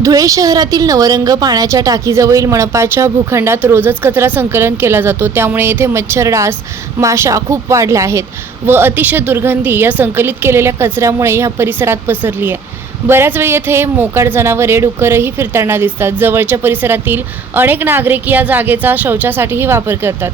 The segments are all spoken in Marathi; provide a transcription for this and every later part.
धुळे शहरातील नवरंग पाण्याच्या टाकीजवळील मनपाच्या भूखंडात रोजच कचरा संकलन केला जातो. त्यामुळे येथे मच्छर डास माशा खूप वाढल्या आहेत व अतिशय दुर्गंधी या संकलित केलेल्या कचऱ्यामुळे या परिसरात पसरली आहे. बऱ्याच वेळी येथे मोकाट जनावरे डुकरही फिरताना दिसतात. जवळच्या परिसरातील अनेक नागरिक या जागेचा शौचासाठीही वापर करतात.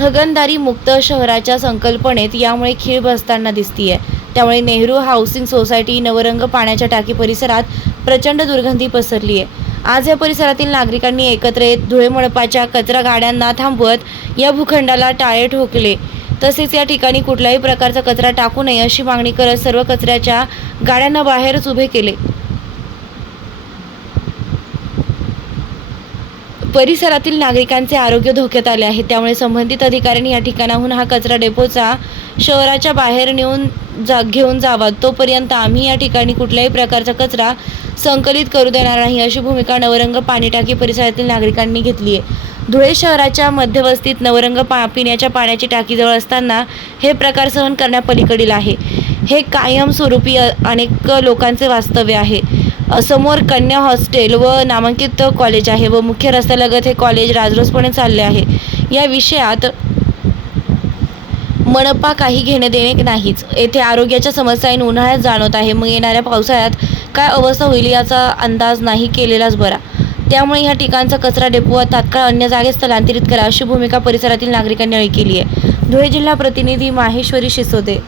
हगणदारी मुक्त शहराच्या संकल्पनेत यामुळे खीळ बसताना दिसतीये. त्यामुळे नेहरू हाऊसिंग सोसायटी नवरंग पाण्याच्या टाकी परिसरात प्रचंड दुर्गंधी पसरली आहे. आज या परिसरातील नागरिकांनी एकत्र येत धुळे मळपाच्या कचरा गाड्यांना थांबवत या भूखंडाला टाळे ठोकले. तसेच या ठिकाणी कुठल्याही प्रकारचा कचरा टाकू नये अशी मागणी करत सर्व कचऱ्याच्या गाड्यांना बाहेरच उभे केले. परिसरातील नागरिकांचे आरोग्य धोक्यात आले आहे. त्यामुळे संबंधित अधिकाऱ्यांनी या ठिकाणाहून हा कचरा डेपोचा शहराच्या बाहेर नेऊन जा घेऊन जावा. तोपर्यंत आम्ही या ठिकाणी कुठल्याही प्रकारचा कचरा संकलित करू देणार नाही अशी भूमिका नवरंग पाणी टाकी परिसरातील नागरिकांनी घेतली आहे. धुळे शहराच्या मध्यवस्तीत नवरंग पा पिण्याच्या पाण्याची टाकीजवळ असताना हे प्रकार सहन करण्यापलीकडील आहे. हे कायमस्वरूपी अनेक लोकांचे वास्तव्य आहे. समोर कन्या हॉस्टेल व नामांकित कॉलेज आहे व मुख्य रस्त्यालगत हे कॉलेज राजरोसपणे चालले आहे. या विषयात मनपा काही घेणे देणे नाहीच. येथे आरोग्याच्या समस्या ऐन उन्हाळ्यात जाणवत आहे. मग येणाऱ्या पावसाळ्यात काय अवस्था होईल याचा अंदाज नाही केलेलाच बरा. त्यामुळे ह्या ठिकाणचा कचरा डेपो तात्काळ अन्य जागेत स्थलांतरित करा अशी भूमिका परिसरातील नागरिकांनी यावेळी केली आहे. धुळे जिल्हा प्रतिनिधी माहेश्वरी शिसोदे.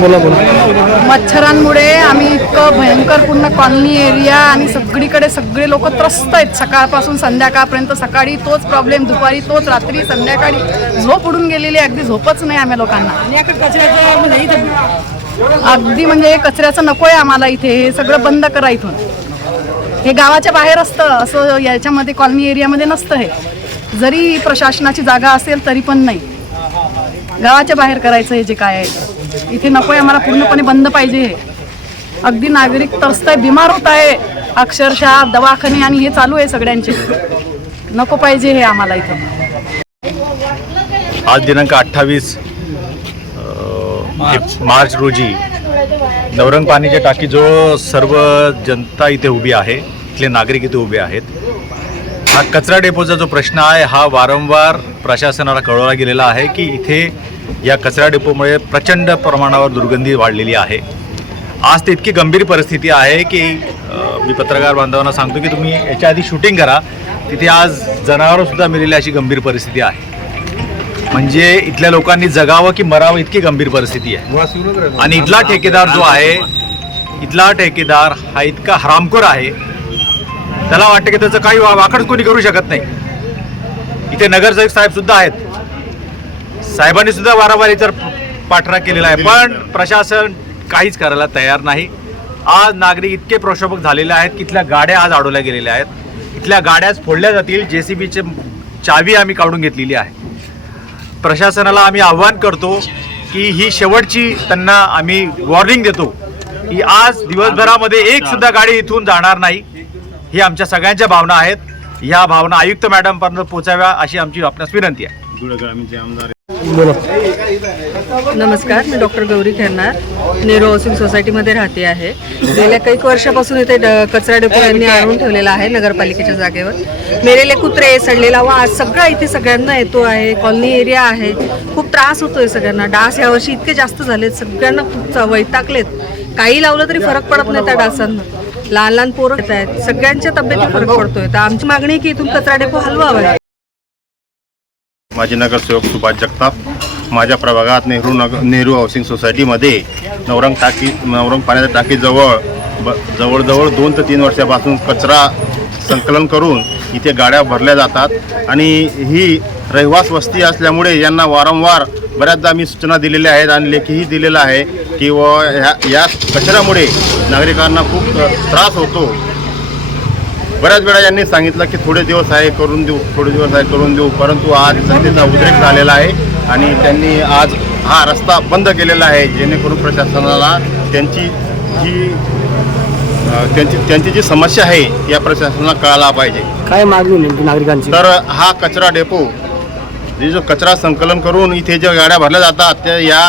बोला बोला. मच्छरांमुळे आम्ही इतकं भयंकर पूर्ण कॉलनी एरिया आणि सगळीकडे सगळे लोक त्रस्त आहेत. सकाळपासून संध्याकाळपर्यंत सकाळी तोच प्रॉब्लेम दुपारी तोच रात्री संध्याकाळी. झोप उडून गेलेली अगदी झोपच नाही आम्ही लोकांना. अगदी म्हणजे कचऱ्याचं नको आहे आम्हाला इथे. हे सगळं बंद करा इथून. हे गावाच्या बाहेर असतं. असं याच्यामध्ये कॉलनी एरियामध्ये नसतं हे. जरी प्रशासनाची जागा असेल तरी पण नाही. गावाच्या बाहेर करायचं हे जे काय आहे. इथे नको आहे आम्हाला पूर्णपणे बंद पाहिजे हे. अगदी नागरिक तरस्त आहे बिमार होत आहे अक्षरशः दवाखाने आणि हे चालू आहे सगळ्यांचे. नको पाहिजे हे आम्हाला इथं. आज दिनांक अठ्ठावीस मार्च रोजी नवरंग पाणीच्या टाकीजवळ सर्व जनता इथे उभी आहे इथले नागरिक इथे उभे आहेत. हा कचरा डेपोचा जो प्रश्न आहे हा वारंवार प्रशासनाला कळवला गेलेला आहे की इथे या कचरा डेपोमुळे प्रचंड प्रमाणावर दुर्गंधी वाढलेली आहे. आज ते इतकी गंभीर परिस्थिती आहे की मी पत्रकार बांधवांना सांगतो की तुम्ही याच्या आधी शूटिंग करा तिथे आज जनावरंसुद्धा मिळेल अशी गंभीर परिस्थिती आहे. म्हणजे इथल्या लोकांनी जगावं की मरावं इतकी गंभीर परिस्थिती आहे. आणि इथला ठेकेदार जो आहे इथला ठेकेदार हा इतका हरामखोर आहे. त्याला वाटतं की त्याचं काही वाकडच कोणी करू शकत नाही. इथे नगरसेवक साहेब सुद्धा आहेत. साहेबांनी सुद्धा वारंवार याच्यावर पाठराग केलेला आहे. पण प्रशासन काहीच करायला तयार नाही. आज नागरिक इतके प्रक्षोभक झालेले आहेत की इथल्या गाड्या आज अडवल्या गेलेल्या आहेत. इथल्या गाड्याच फोडल्या जातील जे सी बीचे चावी आम्ही काढून घेतलेली आहे. प्रशासनाला आम्ही आव्हान करतो की ही शेवटची त्यांना आम्ही वॉर्निंग देतो की आज दिवसभरामध्ये एक सुद्धा गाडी इथून जाणार नाही. ही आमच्या सगळ्यांच्या भावना आहेत. या भावना आयुक्त मॅडमपर्यंत पोचाव्या अशी आमची आपणास विनंती आहे. नमस्कार मी डॉक्टर गौरी खेरनार. नेहरू हाऊसिंग सोसायटीमध्ये राहते आहे. गेल्या काही वर्षापासून इथे ड- कचरा डेपो यांनी आणून ठेवलेला आहे नगरपालिकेच्या जागेवर. मेलेले कुत्रे सडलेला वास सगळा इथे सगळ्यांना येतो आहे. कॉलनी एरिया आहे. खूप त्रास होतोय सगळ्यांना. डास यावर्षी इतके जास्त झालेत. सगळ्यांना खूप वैतागलेत. काही लावलं तरी फरक पडत नाही त्या डासांना. लहान लहान पोरं येत आहेत. सगळ्यांच्या तब्येती फरक पडतोय. तर आमची मागणी आहे की इथून कचरा डेपो हलवावा. माजी नगरसेवक सुभाष जगताप माझ्या प्रभागात नेहरू नगर नेहरू हाऊसिंग सोसायटीमध्ये नवरंग टाकी नवरंग पाण्याच्या टाकीजवळ ब जवळजवळ दोन ते तीन वर्षापासून कचरा संकलन करून इथे गाड्या भरल्या जातात आणि ही रहिवास वस्ती असल्यामुळे यांना वारंवार बऱ्याचदा मी सूचना दिलेल्या आहेत आणि लेखीही दिलेला आहे की व ह्या या कचऱ्यामुळे नागरिकांना खूप त्रास होतो. बऱ्याच वेळा यांनी सांगितलं की थोडे दिवस आहे करून देऊ थोडे दिवस आहे करून देऊ परंतु आज जनतेचा उद्रेक झालेला आहे आणि त्यांनी आज हा रस्ता बंद केलेला आहे जेणेकरून प्रशासनाला त्यांची जी त्यांची त्यांची जी समस्या आहे या प्रशासनाला कळायला पाहिजे. काय मागणी नेमकी नागरिकांची? तर हा कचरा डेपो जे जो कचरा संकलन करून इथे ज्या गाड्या भरल्या जातात त्या या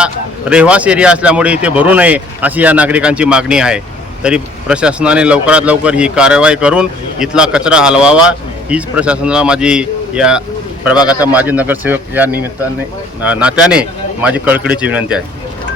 रहिवास एरिया असल्यामुळे इथे भरू नये अशी या नागरिकांची मागणी आहे. तरी प्रशासनाने लवकरात लवकर ही कार्यवाही करून इथला कचरा हलवावा. हीच प्रशासनाला माझी या प्रभागाचा माजी नगरसेवक या निमित्ताने नात्याने माझी कळकळीची विनंती आहे.